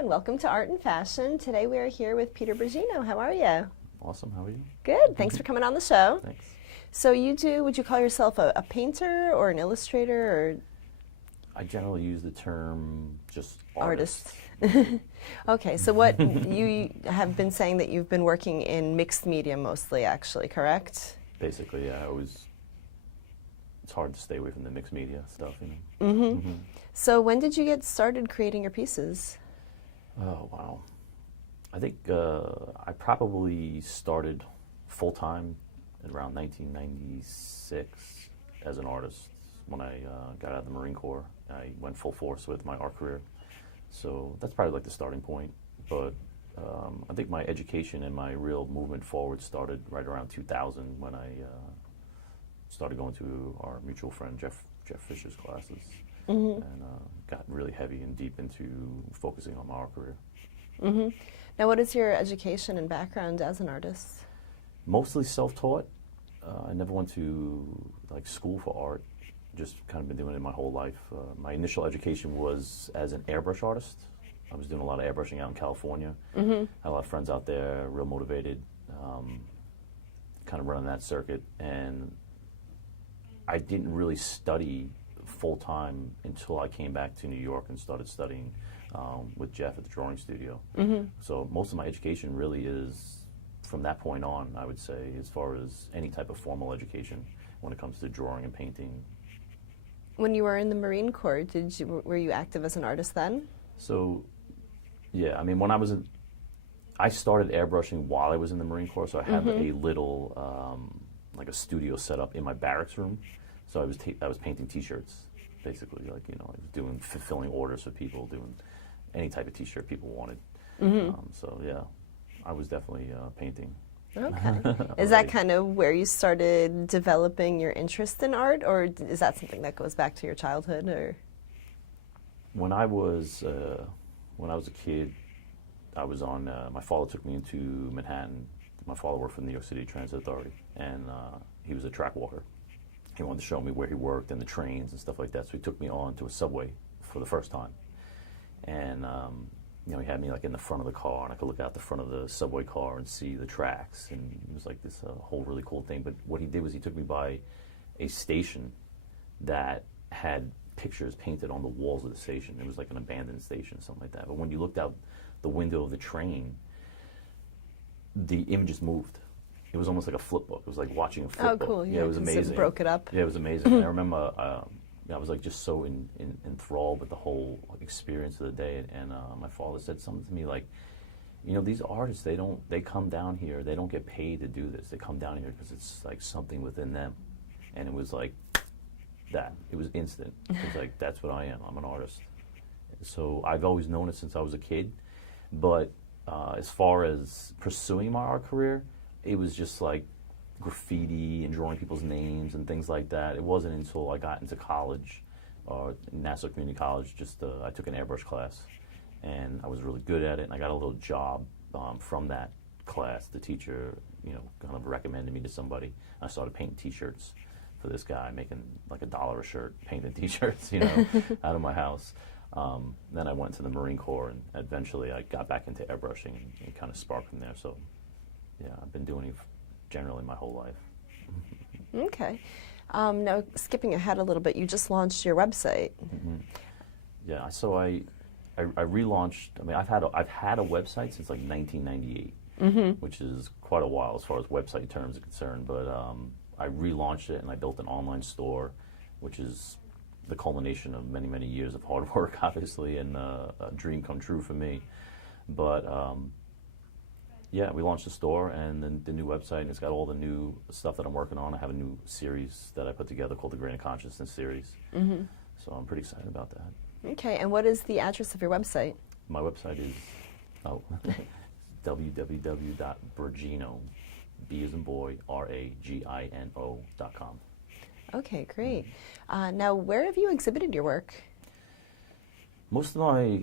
and welcome to Art and Fashion. Today we are here with Peter Bragino. How are you? Awesome. How are you? Good. Thanks for coming on the show. Thanks. So would you call yourself a painter or an illustrator or? I generally use the term just artist. Okay, so what you have been saying that you've been working in mixed media mostly, actually, correct? Basically, yeah. It's hard to stay away from the mixed media stuff, you know. So when did you get started creating your pieces? Oh, wow. I think I probably started full-time in around 1996 as an artist. When I got out of the Marine Corps, I went full force with my art career. So that's probably like the starting point. But I think my education and my real movement forward started right around 2000 when I started going to our mutual friend Jeff Fisher's classes and got really heavy and deep into focusing on my art career. Now, what is your education and background as an artist? Mostly self-taught. I never went to like school for art. Just kind of been doing it my whole life. My initial education was as an airbrush artist. I was doing a lot of airbrushing out in California. Had a lot of friends out there, real motivated, kind of running that circuit. And I didn't really study full-time until I came back to New York and started studying with Jeff at the drawing studio. So most of my education really is from that point on, I would say, as far as any type of formal education when it comes to drawing and painting. When you were in the Marine Corps, were you active as an artist then? So, yeah, I mean, I started airbrushing while I was in the Marine Corps, so I had a little, like a studio set up in my barracks room. So I was painting T-shirts, basically, like, you know, I was fulfilling orders for people, doing any type of T-shirt people wanted. So, yeah, I was definitely painting. Okay. Is that kind of where you started developing your interest in art, or is that something that goes back to your childhood? Or when I was a kid, I was on. My father took me into Manhattan. My father worked for the New York City Transit Authority, and he was a track walker. He wanted to show me where he worked and the trains and stuff like that. So he took me on to a subway for the first time, and you know, he had me like in the front of the car, and I could look out the front of the subway car and see the tracks, and it was like this whole really cool thing. But what he did was he took me by a station that had pictures painted on the walls of the station. It was like an abandoned station or something like that. But when you looked out the window of the train, the images moved. It was almost like a flip book. It was like watching a flip book. Oh, cool. Yeah, it was amazing. It broke it up. Yeah, it was amazing. I remember I was like just so enthralled with the whole experience of the day, and my father said something to me like, you know, these artists, they come down here, they don't get paid to do this. They come down here because it's like something within them. And it was like that. It was instant. It was like, that's what I am. I'm an artist. So I've always known it since I was a kid, but as far as pursuing my art career, it was just like graffiti and drawing people's names and things like that. It wasn't until I got into college, Nassau Community College, I took an airbrush class, and I was really good at it, and I got a little job from that class. The teacher, you know, kind of recommended me to somebody. I started painting T-shirts for this guy, making like $1 a shirt, painting T-shirts, you know, out of my house. Then I went to the Marine Corps, and eventually I got back into airbrushing and kind of sparked from there. So, yeah, I've been doing it generally my whole life. Okay. Now, skipping ahead a little bit, you just launched your website. Yeah, so I relaunched. I mean, I've had a website since like 1998, which is quite a while as far as website terms are concerned. But I relaunched it, and I built an online store, which is the culmination of many, many years of hard work, obviously, and a dream come true for me. But yeah, we launched the store and then the new website, and it's got all the new stuff that I'm working on. I have a new series that I put together called the Grain of Consciousness series. So I'm pretty excited about that. Okay, and what is the address of your website? My website is www.bragino, B as in boy, RAGINO.com. Okay, great. Now, where have you exhibited your work? Most of my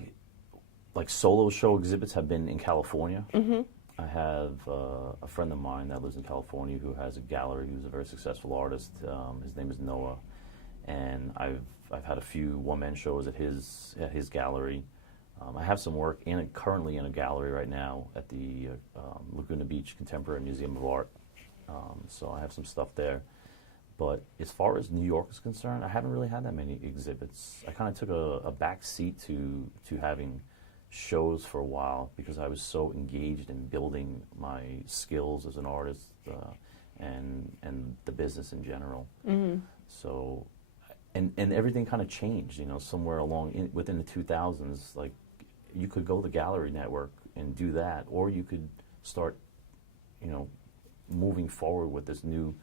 like solo show exhibits have been in California. I have a friend of mine that lives in California who has a gallery, who's a very successful artist. His name is Noah, and I've had a few one-man shows at his gallery. I have some work currently in a gallery right now at the Laguna Beach Contemporary Museum of Art. So I have some stuff there. But as far as New York is concerned, I haven't really had that many exhibits. I kind of took a back seat to having shows for a while because I was so engaged in building my skills as an artist and the business in general. Mm-hmm. So, and everything kind of changed, somewhere along within the 2000s. Like, you could go to the Gallery Network and do that, or you could start, moving forward with this new,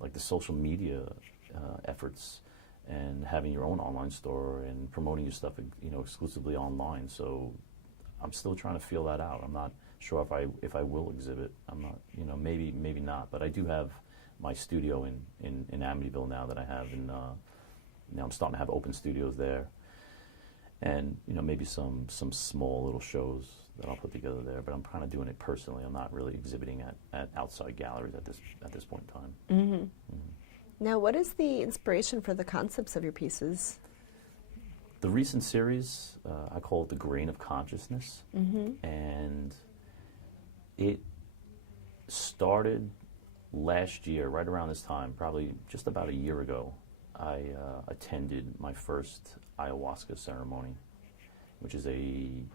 like the social media efforts and having your own online store and promoting your stuff, exclusively online. So I'm still trying to feel that out. I'm not sure if I will exhibit. I'm not, maybe not. But I do have my studio in Amityville now that I have, and now I'm starting to have open studios there. And maybe some small little shows that I'll put together there, but I'm kind of doing it personally. I'm not really exhibiting at outside galleries at this point in time. Mm-hmm. Mm-hmm. Now, what is the inspiration for the concepts of your pieces? The recent series, I call it The Grain of Consciousness, Mm-hmm. and it started last year, right around this time, probably just about a year ago. I attended my first ayahuasca ceremony, which is a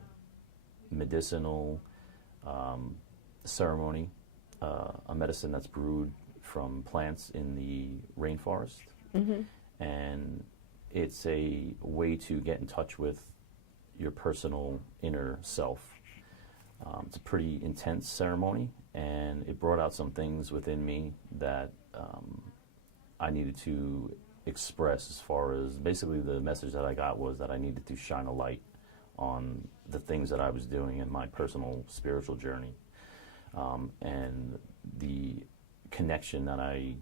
medicinal ceremony, a medicine that's brewed from plants in the rainforest. Mm-hmm. And it's a way to get in touch with your personal inner self. It's a pretty intense ceremony, and it brought out some things within me that I needed to express. As far as basically the message that I got was that I needed to shine a light on the things that I was doing in my personal spiritual journey, and the connection that I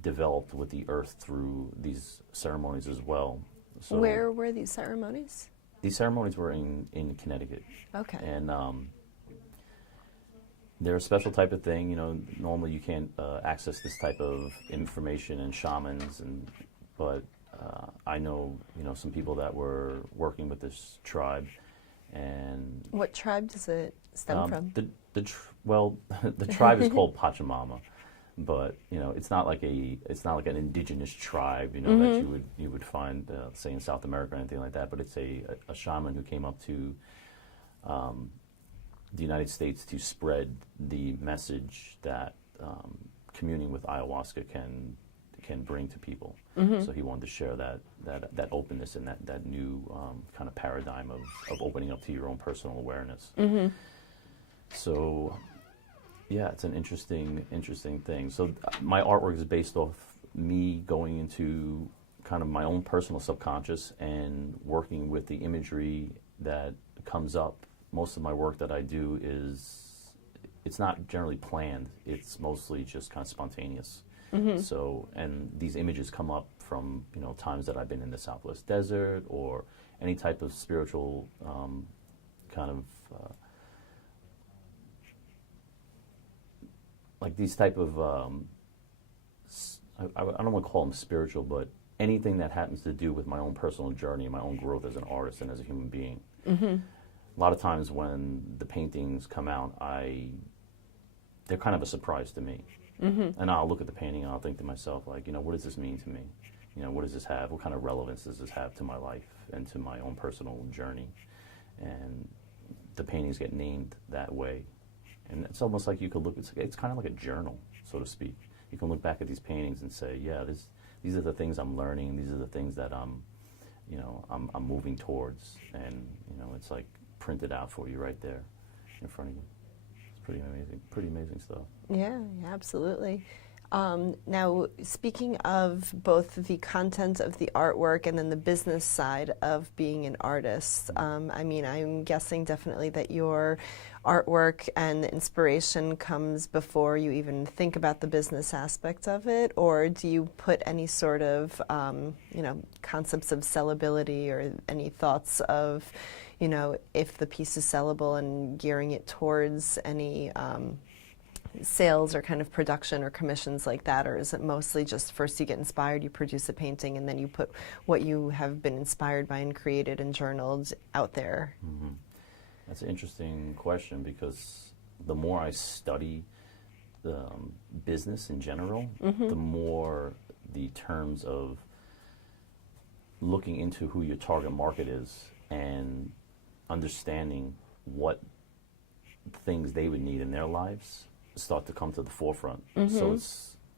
developed with the earth through these ceremonies as well. So where were these ceremonies? These ceremonies were in Connecticut. Okay. And they're a special type of thing. Normally you can't access this type of information in shamans, but I know some people that were working with this tribe. And what tribe does it stem from? The tribe is called Pachamama, but it's not like an indigenous tribe Mm-hmm. that you would find say in South America or anything like that. But it's a shaman who came up to the United States to spread the message that communing with ayahuasca can bring to people. Mm-hmm. So he wanted to share that openness and that new kind of paradigm of opening up to your own personal awareness. Mm-hmm. So, yeah, it's an interesting thing. So my artwork is based off me going into kind of my own personal subconscious and working with the imagery that comes up. Most of my work that I do it's not generally planned. It's mostly just kind of spontaneous. Mm-hmm. So, and these images come up from, times that I've been in the Southwest Desert or any type of spiritual kind of like these type of I don't want to call them spiritual, but anything that happens to do with my own personal journey, my own growth as an artist and as a human being. Mm-hmm. A lot of times when the paintings come out, they're kind of a surprise to me. Mm-hmm. And I'll look at the painting and I'll think to myself, like, what does this mean to me? What does this have? What kind of relevance does this have to my life and to my own personal journey? And the paintings get named that way. And it's almost like you could look, it's kind of like a journal, so to speak. You can look back at these paintings and say, yeah, these are the things I'm learning. These are the things that I'm moving towards. And, it's like printed out for you right there in front of you. It's pretty amazing stuff. Yeah, absolutely. Now, speaking of both the content of the artwork and then the business side of being an artist, I'm guessing definitely that your artwork and the inspiration comes before you even think about the business aspect of it, or do you put any sort of, concepts of sellability or any thoughts of, if the piece is sellable and gearing it towards any sales or kind of production or commissions like that, or is it mostly just first you get inspired, you produce a painting, and then you put what you have been inspired by and created and journaled out there? Mm-hmm. That's an interesting question, because the more I study the business in general, the more the terms of looking into who your target market is and understanding what things they would need in their lives start to come to the forefront. So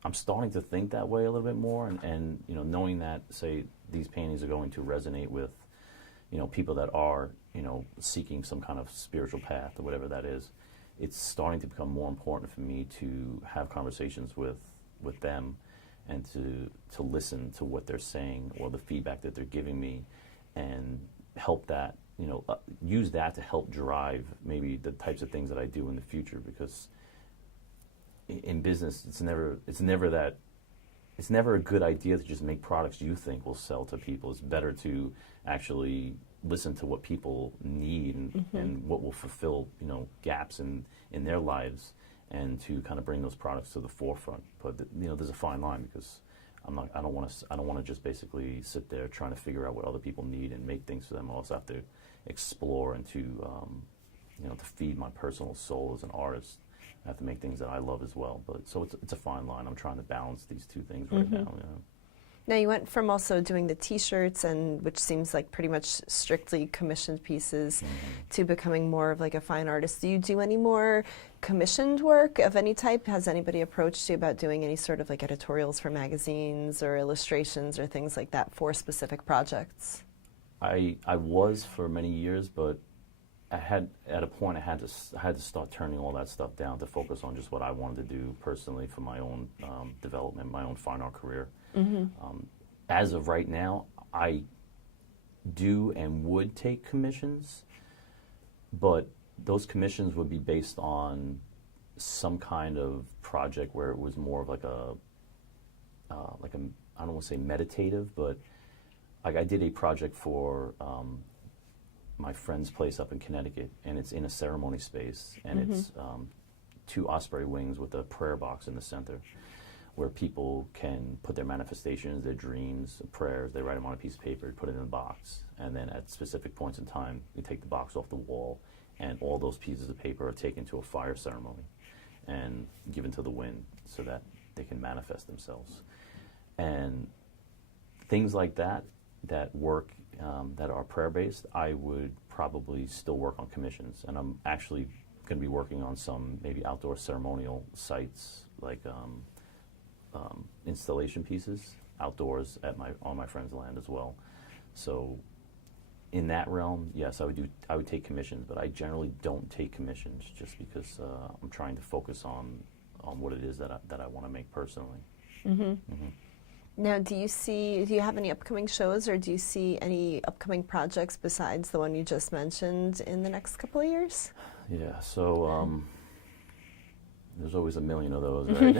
I'm starting to think that way a little bit more, and you know, knowing that, say, these paintings are going to resonate with, you know, people that are, you know, seeking some kind of spiritual path or whatever that is. It's starting to become more important for me to have conversations with them, and to listen to what they're saying or the feedback that they're giving me, and help that, you know, use that to help drive maybe the types of things that I do in the future. Because in business, it's never a good idea to just make products you think will sell to people. It's better to actually listen to what people need, and what will fulfill, you know, gaps in their lives, and to kind of bring those products to the forefront. But you know, there's a fine line, because I don't want to just basically sit there trying to figure out what other people need and make things for them. I also have to explore and to you know, to feed my personal soul as an artist. I have to make things that I love as well. But so it's a fine line. I'm trying to balance these two things right now. You know? Now, you went from also doing the T-shirts, and which seems like pretty much strictly commissioned pieces, to becoming more of like a fine artist. Do you do any more commissioned work of any type? Has anybody approached you about doing any sort of like editorials for magazines or illustrations or things like that for specific projects? I was for many years, but at a point I had to start turning all that stuff down to focus on just what I wanted to do personally for my own development, my own fine art career. As of right now, I do and would take commissions, but those commissions would be based on some kind of project where it was more of like a I don't want to say meditative, but like I did a project for my friend's place up in Connecticut, and it's in a ceremony space, and it's 2 osprey wings with a prayer box in the center, where people can put their manifestations, their dreams, prayers. They write them on a piece of paper, put it in a box, and then at specific points in time, you take the box off the wall, and all those pieces of paper are taken to a fire ceremony and given to the wind so that they can manifest themselves. And things like that work, that are prayer-based, I would probably still work on commissions. And I'm actually going to be working on some maybe outdoor ceremonial sites, like installation pieces outdoors on my friend's land as well. So in that realm, yes, I would take commissions, but I generally don't take commissions just because I'm trying to focus on what it is that I want to make personally. Now, do you have any upcoming shows, or do you see any upcoming projects besides the one you just mentioned in the next couple of years? Yeah, so there's always a million of those, right?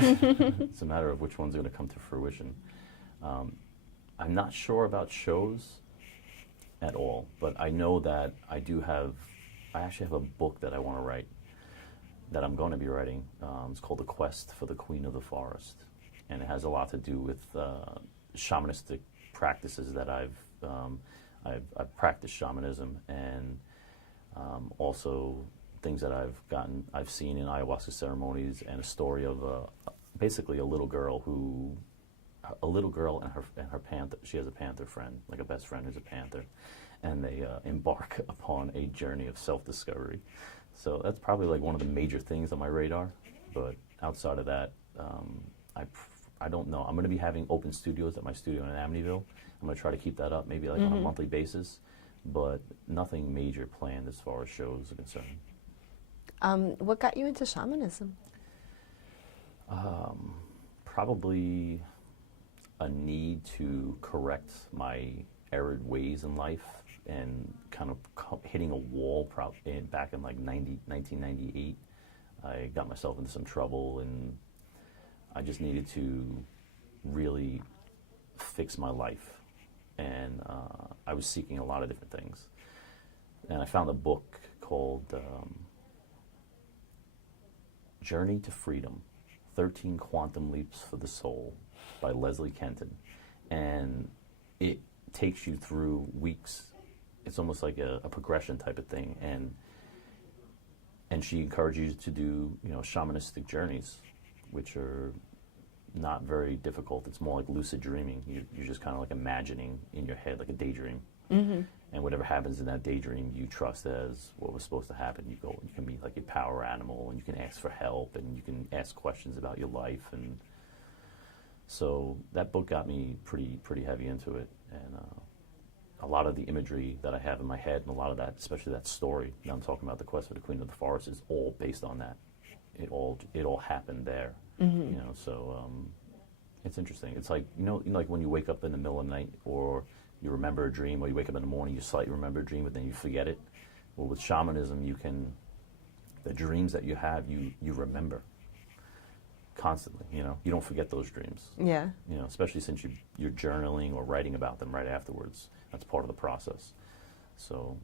It's a matter of which one's going to come to fruition. I'm not sure about shows at all, but I know that I actually have a book that I want to write, that I'm going to be writing. It's called The Quest for the Queen of the Forest. And it has a lot to do with shamanistic practices that I've practiced shamanism, and also things that I've seen in ayahuasca ceremonies, and a story of basically a little girl and her panther. She has a panther friend, like a best friend who's a panther, and they embark upon a journey of self-discovery. So that's probably like one of the major things on my radar. But outside of that, I don't know. I'm going to be having open studios at my studio in Amityville. I'm going to try to keep that up, maybe like on a monthly basis, but nothing major planned as far as shows are concerned. What got you into shamanism? Probably a need to correct my erred ways in life, and kind of hitting a wall back in like 1998. I got myself into some trouble, and I just needed to really fix my life. And I was seeking a lot of different things. And I found a book called Journey to Freedom, 13 Quantum Leaps for the Soul by Leslie Kenton. And it takes you through weeks. It's almost like a progression type of thing. And she encourages you to do, shamanistic journeys, which are not very difficult. It's more like lucid dreaming. You're just kind of like imagining in your head, like a daydream. Mm-hmm. And whatever happens in that daydream, you trust as what was supposed to happen. You can meet like a power animal, and you can ask for help, and you can ask questions about your life. And so that book got me pretty heavy into it. And a lot of the imagery that I have in my head, and a lot of that, especially that story that I'm talking about, the quest for the Queen of the Forest, is all based on that. It all happened there. Mm-hmm. So it's interesting. It's like like when you wake up in the middle of the night, or you remember a dream, or you wake up in the morning, you slightly remember a dream, but then you forget it. Well, with shamanism, the dreams that you have, you remember constantly. You don't forget those dreams. Yeah. Especially since you're journaling or writing about them right afterwards. That's part of the process. So,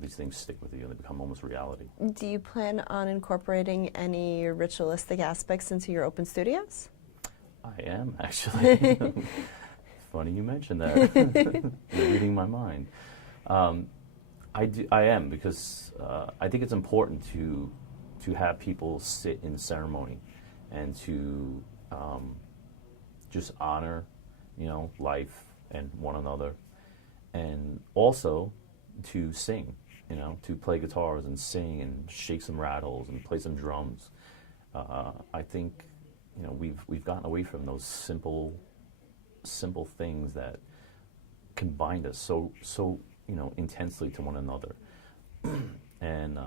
these things stick with you and they become almost reality. Do you plan on incorporating any ritualistic aspects into your open studios? I am, actually. Funny you mentioned that. You're reading my mind. I am, because I think it's important to have people sit in ceremony and to just honor, life and one another, and also to sing, to play guitars and sing and shake some rattles and play some drums. I think, we've gotten away from those simple things that can bind us so intensely to one another. And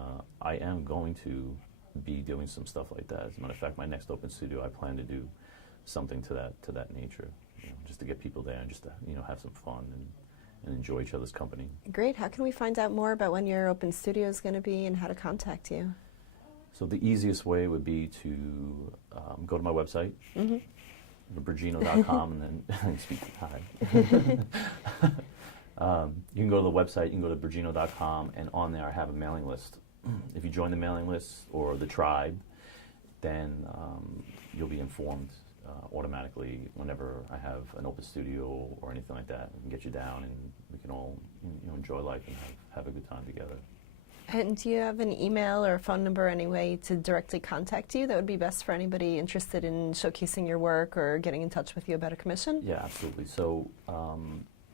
I am going to be doing some stuff like that. As a matter of fact, my next open studio, I plan to do something to that nature, just to get people there and just to have some fun and enjoy each other's company. Great. How can we find out more about when your open studio is going to be and how to contact you? So the easiest way would be to go to my website, mm-hmm. Bragino.com, and then speak. Hi. You can go to the website. You can go to Bragino.com, and on there I have a mailing list. If you join the mailing list or the tribe, then you'll be informed automatically whenever I have an open studio or anything like that. We can get you down, and we can all enjoy life and have a good time together. And do you have an email or a phone number, any way to directly contact you that would be best for anybody interested in showcasing your work or getting in touch with you about a commission? Yeah, absolutely. So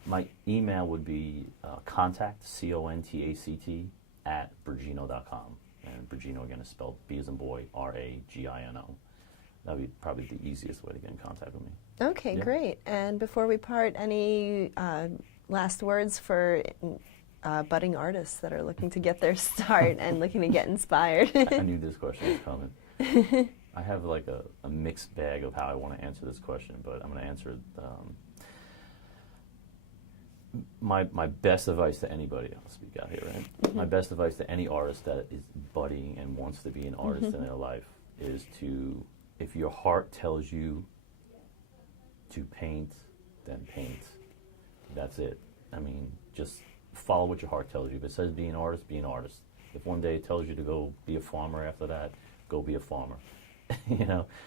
my email would be contact, CONTACT, @Bragino.com. And Bragino, again, is spelled B as in boy, RAGINO. That would be probably the easiest way to get in contact with me. Okay, yeah. Great. And before we part, any last words for budding artists that are looking to get their start and looking to get inspired? I knew this question was coming. I have like a mixed bag of how I want to answer this question, but I'm going to answer it. My best advice to anybody, I'll speak out here, right? Mm-hmm. My best advice to any artist that is budding and wants to be an artist mm-hmm. in their life is to, if your heart tells you to paint, then paint. That's it. I mean, just follow what your heart tells you. If it says be an artist, be an artist. If one day it tells you to go be a farmer after that, go be a farmer.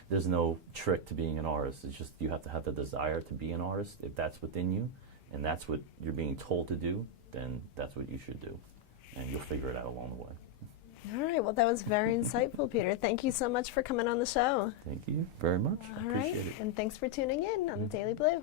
There's no trick to being an artist. It's just you have to have the desire to be an artist. If that's within you, and that's what you're being told to do, then that's what you should do. And you'll figure it out along the way. All right. Well, that was very insightful, Peter. Thank you so much for coming on the show. Thank you very much. I appreciate it. And thanks for tuning in on the Daily Blue.